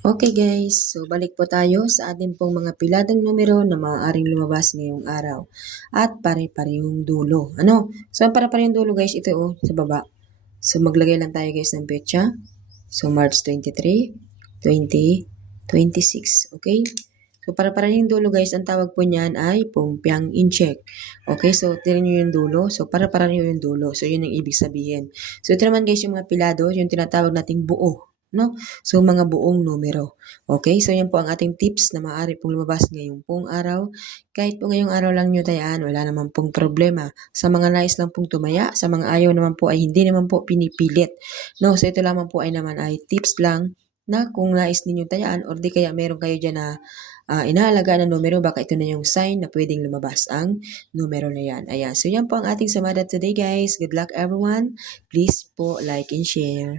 Okay guys, so balik po tayo sa ating pong mga piladang numero na maaaring lumabas ngayong araw. At pare-parehong dulo. Ano? So ang pare-parehong dulo guys, ito sa baba. So maglagay lang tayo guys ng petsa. So March 23, 2026. Okay? So pare-parehong dulo guys, ang tawag po niyan ay pumpiang incheck. Okay? So tinan nyo yung dulo. So pare-pareho yung dulo. So yun ang ibig sabihin. So ito naman guys yung mga pilado, yung tinatawag nating buo. No? So, mga buong numero. Okay? So, yan po ang ating tips na maaari pong lumabas ngayong pong araw. Kahit po ngayong araw lang nyo tayaan, wala naman pong problema. Sa mga nais lang pong tumaya, sa mga ayaw naman po ay hindi naman po pinipilit. No? So, ito lamang po ay naman ay tips lang na kung nais ninyo tayaan or di kaya meron kayo dyan na inaalagaan na numero, baka ito na yung sign na pwedeng lumabas ang numero na yan. Ayan. So, yan po ang ating samada today guys. Good luck everyone. Please po like and share.